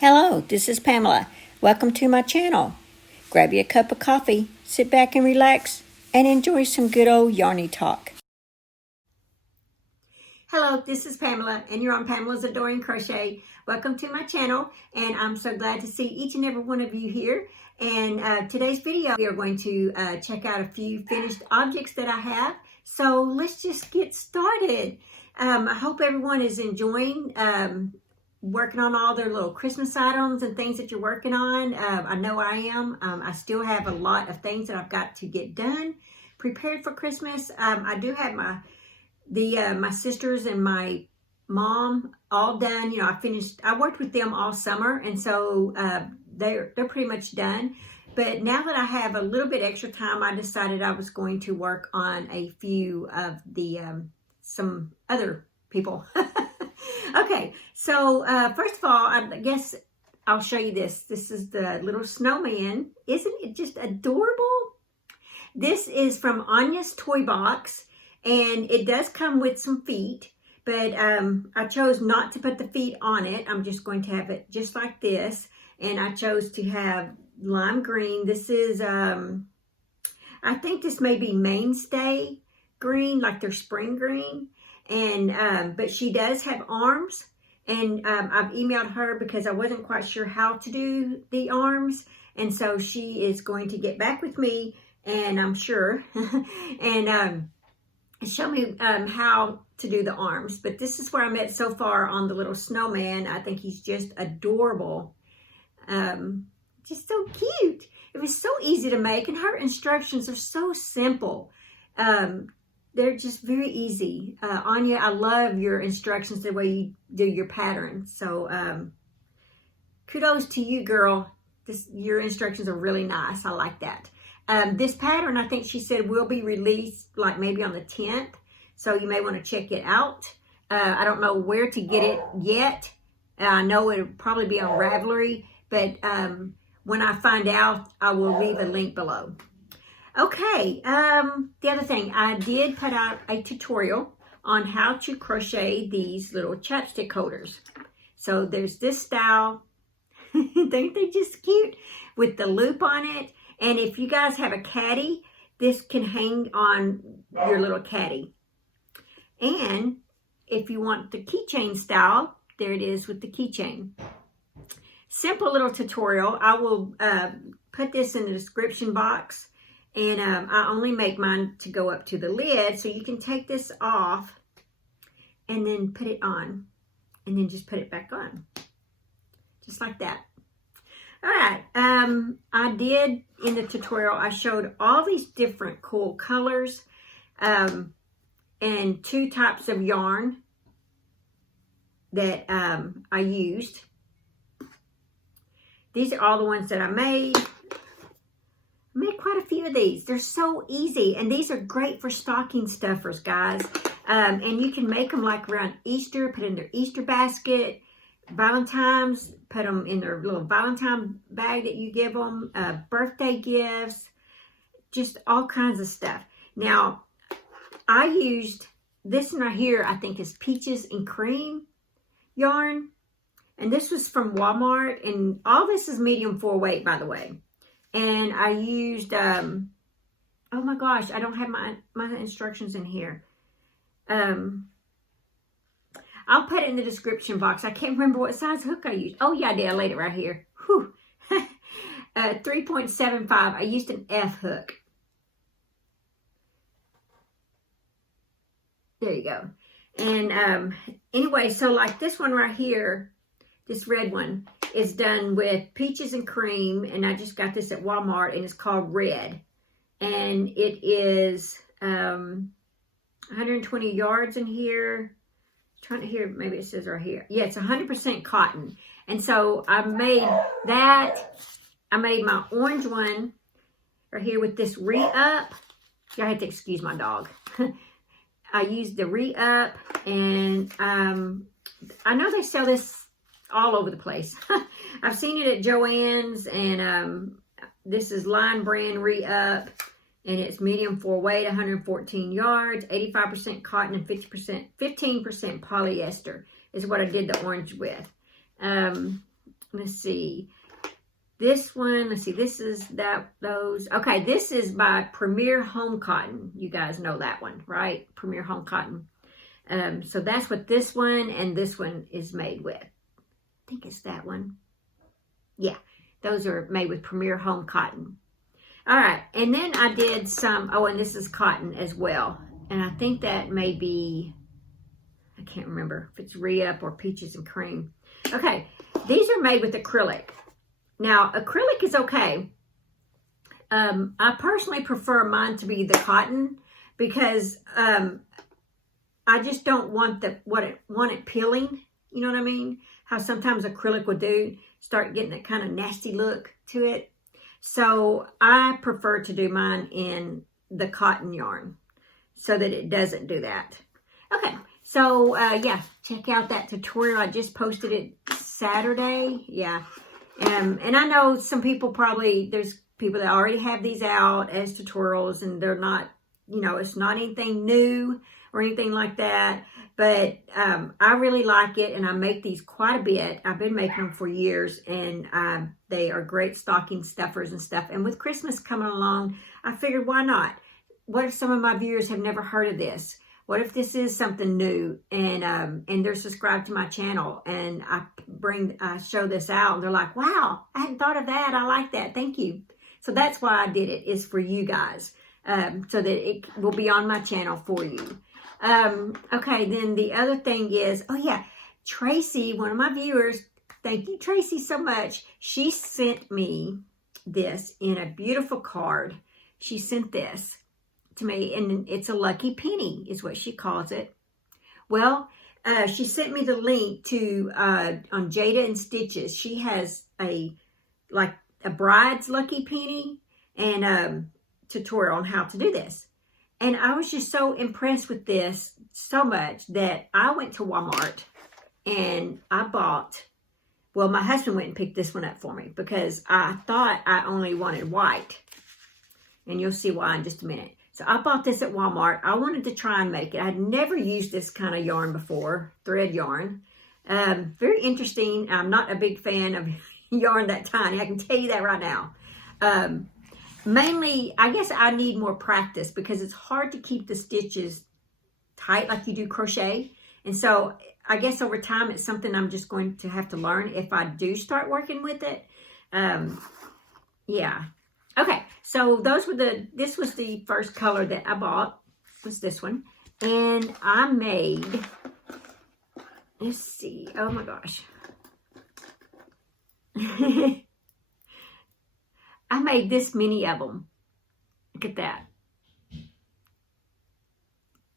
Hello, this is Pamela. Welcome to my channel. Grab you a cup of coffee, sit back and relax, and enjoy some good old yarny talk. Hello, this is Pamela, and you're on Pamela's Adoring Crochet. Welcome to my channel, and I'm so glad to see each and every one of you here. And today's video, we are going to check out a few finished objects that I have. So let's just get started. I hope everyone is enjoying working on all their little Christmas items and things that you're working on. I know I am. I still have a lot of things that I've got to get done, prepared for Christmas. I do have my sisters and my mom all done. You know, I worked with them all summer, and so they're pretty much done. But now that I have a little bit extra time, I decided I was going to work on a few of the some other people. Okay, so first of all, I guess I'll show you this. This is the little snowman. Isn't it just adorable? This is from Anya's Toy Box, and it does come with some feet, but I chose not to put the feet on it. I'm just going to have it just like this, and I chose to have lime green. This is, I think this may be mainstay green, like their spring green. And but she does have arms, and I've emailed her because I wasn't quite sure how to do the arms, and so she is going to get back with me, and I'm sure, and show me how to do the arms. But this is where I'm at so far on the little snowman. I think he's just adorable, just so cute. It was so easy to make, and her instructions are so simple. They're just very easy. Anya, I love your instructions, the way you do your pattern. So kudos to you, girl. Your instructions are really nice. I like that. This pattern, I think she said, will be released like maybe on the 10th. So you may want to check it out. I don't know where to get it yet. I know it'll probably be on Ravelry. But when I find out, I will leave a link below. Okay, the other thing, I did put out a tutorial on how to crochet these little chapstick holders. So there's this style, ain't they just cute, with the loop on it. And if you guys have a caddy, this can hang on your little caddy. And if you want the keychain style, there it is with the keychain. Simple little tutorial. I will put this in the description box. And I only make mine to go up to the lid, so you can take this off and then put it on, and then just put it back on, just like that. All right, I did, in the tutorial, I showed all these different cool colors and 2 types of yarn that I used. These are all the ones that I made. I made quite a few of these. They're so easy, and these are great for stocking stuffers, guys. And you can make them like around Easter, put in their Easter basket, Valentine's, put them in their little Valentine bag that you give them, birthday gifts, just all kinds of stuff. Now, I used this one right here, I think is Peaches and Cream yarn, and this was from Walmart, and all this is medium 4-weight, by the way. And I used, oh my gosh, I don't have my instructions in here. I'll put it in the description box. I can't remember what size hook I used. Oh yeah, I did. I laid it right here. Whew. 3.75. I used an F hook. There you go. And anyway, so like this one right here, this red one, is done with Peaches and Cream, and I just got this at Walmart, and it's called Red. And it is 120 yards in here. Trying to hear, maybe it says right here. Yeah, it's 100% cotton. And so I made that. I made my orange one right here with this re-up. Y'all have to excuse my dog. I used the re-up, and I know they sell this all over the place. I've seen it at Joann's, and this is Line Brand Re-Up, and it's medium 4-weight, 114 yards, 85% cotton, and 15% polyester is what I did the orange with. let's see. This one, let's see, this is those. Okay, this is by Premier Home Cotton. You guys know that one, right? Premier Home Cotton. So that's what this one and this one is made with. I think it's that one. Yeah, those are made with Premier Home Cotton. All right, and then I did some, oh, and this is cotton as well. And I think that may be, I can't remember if it's Re-Up or Peaches and Cream. Okay, these are made with acrylic. Now, acrylic is okay. I personally prefer mine to be the cotton because I just don't want it peeling. You know what I mean? How sometimes acrylic would do, start getting that kind of nasty look to it. So I prefer to do mine in the cotton yarn so that it doesn't do that. Okay, so yeah, check out that tutorial. I just posted it Saturday. Yeah. And I know some people there's people that already have these out as tutorials and they're not, you know, it's not anything new or anything like that. But I really like it and I make these quite a bit. I've been making them for years and they are great stocking stuffers and stuff. And with Christmas coming along, I figured why not? What if some of my viewers have never heard of this? What if this is something new and they're subscribed to my channel and I show this out and they're like, wow, I hadn't thought of that. I like that. Thank you. So that's why I did it, is for you guys, so that it will be on my channel for you. Okay, then the other thing is, oh yeah, Tracy, one of my viewers, thank you, Tracy, so much. She sent me this in a beautiful card. She sent this to me, and it's a lucky penny is what she calls it. Well, she sent me the link to on Jada and Stitches. She has a bride's lucky penny and tutorial on how to do this. And I was just so impressed with this so much that I went to Walmart and I bought, well, my husband went and picked this one up for me because I thought I only wanted white. And you'll see why in just a minute. So I bought this at Walmart. I wanted to try and make it. I'd never used this kind of yarn before, thread yarn. Very interesting. I'm not a big fan of yarn that tiny. I can tell you that right now. Mainly, I guess I need more practice because it's hard to keep the stitches tight like you do crochet. And so I guess over time, it's something I'm just going to have to learn if I do start working with it. Yeah. Okay, so this was the first color that I bought, was this one. And I made, let's see, oh my gosh. I made this many of them. Look at that.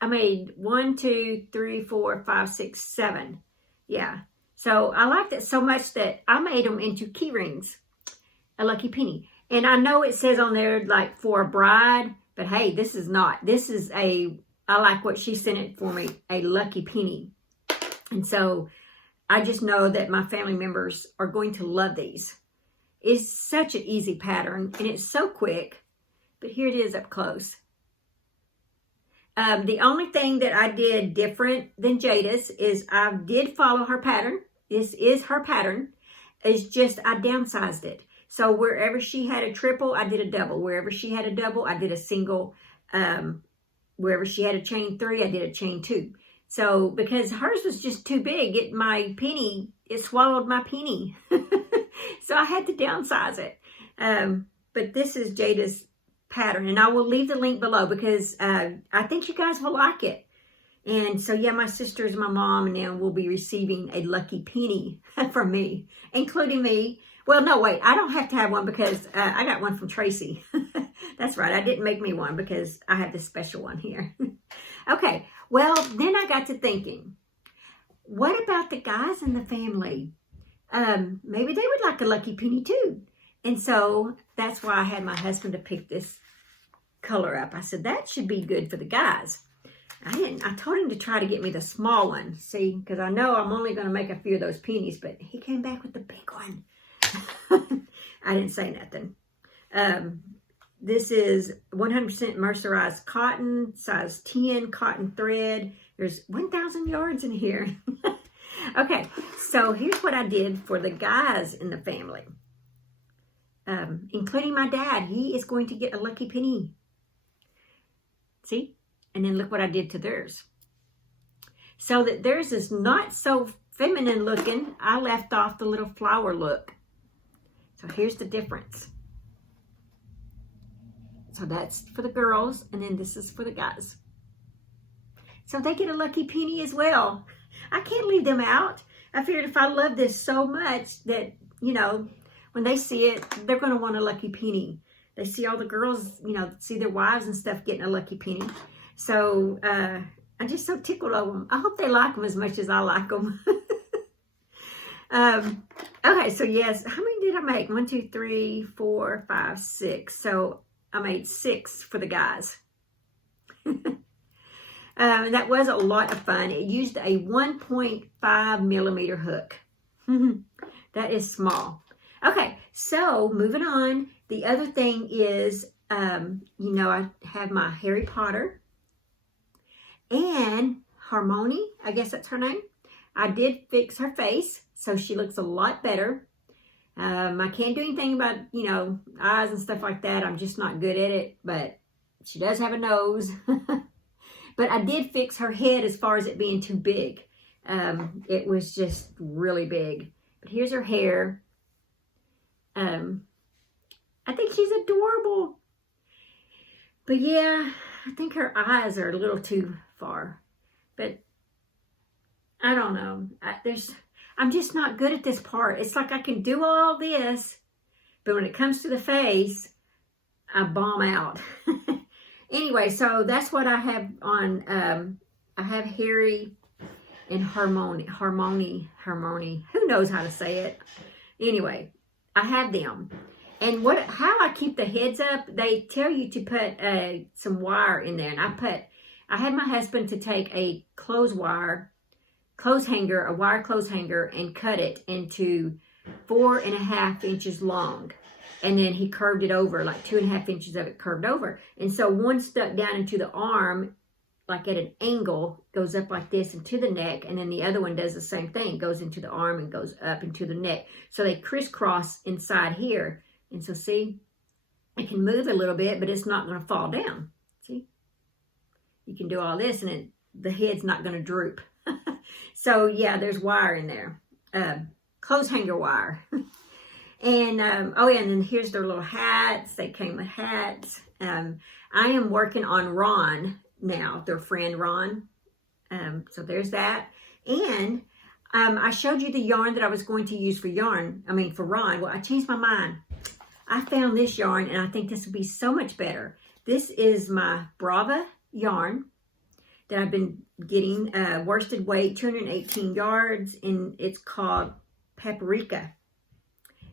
I made 1, 2, 3, 4, 5, 6, 7. Yeah, so I liked it so much that I made them into key rings, a lucky penny. And I know it says on there, like, for a bride, but hey, this is not. This is I like what she sent it for me, a lucky penny. And so I just know that my family members are going to love these. It's such an easy pattern, and it's so quick. But here it is up close. The only thing that I did different than Jada's is I did follow her pattern. This is her pattern. It's just I downsized it. So wherever she had a triple, I did a double. Wherever she had a double, I did a single. Wherever she had a chain 3, I did a chain 2. So because hers was just too big, it swallowed my penny. So I had to downsize it. But this is Jada's pattern. And I will leave the link below because I think you guys will like it. And so, yeah, my sisters, my mom, and them will be receiving a lucky penny from me, including me. Well, no, wait, I don't have to have one because I got one from Tracy. That's right. I didn't make me one because I have this special one here. Okay. Well, then I got to thinking, what about the guys in the family? Maybe they would like a lucky penny too. And so that's why I had my husband to pick this color up. I said, that should be good for the guys. I told him to try to get me the small one. See, because I know I'm only going to make a few of those pennies, but he came back with the big one. I didn't say nothing. This is 100% mercerized cotton, size 10 cotton thread. There's 1,000 yards in here. Okay, so here's what I did for the guys in the family. Including my dad. He is going to get a lucky penny. See? And then look what I did to theirs. So that theirs is not so feminine looking, I left off the little flower look. So here's the difference. So that's for the girls, and then this is for the guys. So they get a lucky penny as well. I can't leave them out. I figured if I love this so much that, you know, when they see it, they're going to want a lucky penny. They see all the girls, you know, see their wives and stuff getting a lucky penny. So I'm just so tickled over them. I hope they like them as much as I like them. Okay, so yes, how many did I make? 1, 2, 3, 4, 5, 6. So I made 6 for the guys. That was a lot of fun. It used a 1.5 millimeter hook. That is small. Okay, so moving on. The other thing is, you know, I have my Harry Potter and Harmony, I guess that's her name. I did fix her face, so she looks a lot better. I can't do anything about, you know, eyes and stuff like that. I'm just not good at it, but she does have a nose. But I did fix her head as far as it being too big. It was just really big. But here's her hair. I think she's adorable. But yeah, I think her eyes are a little too far. But I don't know. I'm just not good at this part. It's like I can do all this, but when it comes to the face, I bomb out. Anyway, so that's what I have on. I have Harry and Harmony. Who knows how to say it? Anyway, I have them. And how I keep the heads up, they tell you to put some wire in there. And I had my husband to take a a wire clothes hanger, and cut it into 4.5 inches long. And then he curved it over, like 2.5 inches of it curved over. And so one stuck down into the arm, like at an angle, goes up like this into the neck. And then the other one does the same thing, goes into the arm and goes up into the neck. So they crisscross inside here. And so see, it can move a little bit, but it's not going to fall down. See? You can do all this and the head's not going to droop. So yeah, there's wire in there. Clothes hanger wire. And, oh yeah, and then here's their little hats. They came with hats. I am working on Ron now, their friend Ron. So there's that. And I showed you the yarn that I was going to use for Ron. Well, I changed my mind. I found this yarn, and I think this would be so much better. This is my Brava yarn that I've been getting, worsted weight, 218 yards, and it's called Paprika.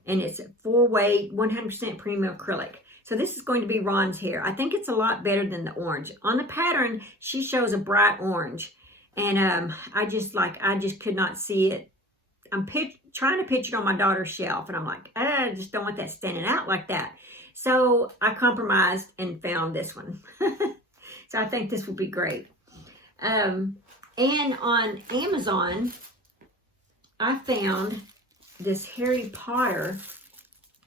And it's 4-weight, 100% premium acrylic. So this is going to be Ron's hair. I think it's a lot better than the orange. On the pattern, she shows a bright orange. And I just could not see it. I'm trying to picture it on my daughter's shelf. And I'm like, I just don't want that standing out like that. So I compromised and found this one. So I think this will be great. And on Amazon, I found this Harry Potter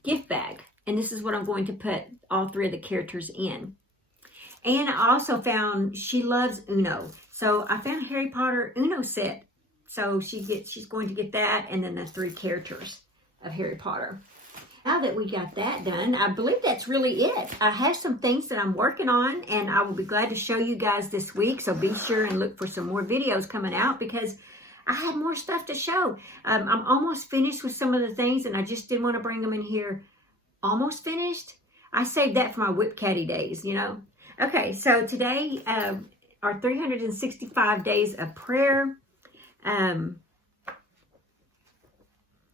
gift bag. And this is what I'm going to put all 3 of the characters in. And I also found she loves Uno. So I found Harry Potter Uno set. So she's going to get that, and then the 3 characters of Harry Potter. Now that we got that done, I believe that's really it. I have some things that I'm working on, and I will be glad to show you guys this week. So be sure and look for some more videos coming out, because I have more stuff to show. I'm almost finished with some of the things, and I just didn't want to bring them in here almost finished. I saved that for my Whip Caddy days, you know. Okay, so today are 365 days of prayer.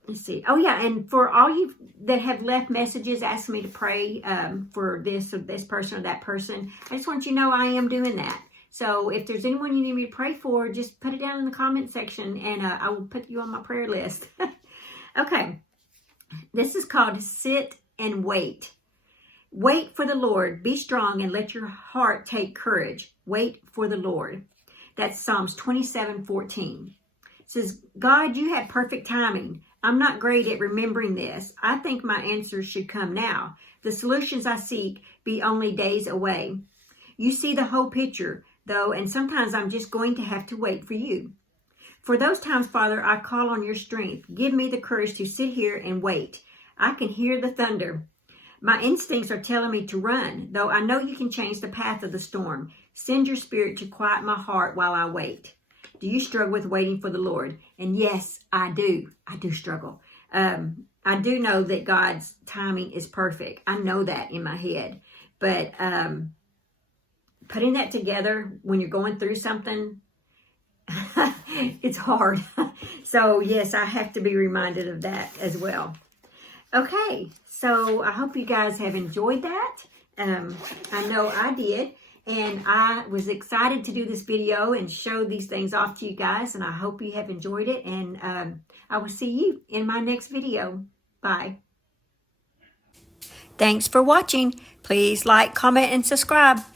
Let's see. Oh, yeah, and for all you that have left messages asking me to pray for this or this person or that person, I just want you to know I am doing that. So if there's anyone you need me to pray for, just put it down in the comment section, and I will put you on my prayer list. Okay, this is called Sit and Wait. Wait for the Lord. Be strong and let your heart take courage. Wait for the Lord. That's Psalms 27:14. says, God, you had perfect timing. I'm not great at remembering this. I think my answers should come now. The solutions I seek be only days away. You see the whole picture, though, and sometimes I'm just going to have to wait for you. For those times, Father, I call on your strength. Give me the courage to sit here and wait. I can hear the thunder. My instincts are telling me to run, though I know you can change the path of the storm. Send your spirit to quiet my heart while I wait. Do you struggle with waiting for the Lord? And yes, I do. I do struggle. I do know that God's timing is perfect. I know that in my head. But putting that together when you're going through something, it's hard. So yes, I have to be reminded of that as well. Okay, so I hope you guys have enjoyed that. I know I did. And I was excited to do this video and show these things off to you guys. And I hope you have enjoyed it. And I will see you in my next video. Bye. Thanks for watching. Please like, comment, and subscribe.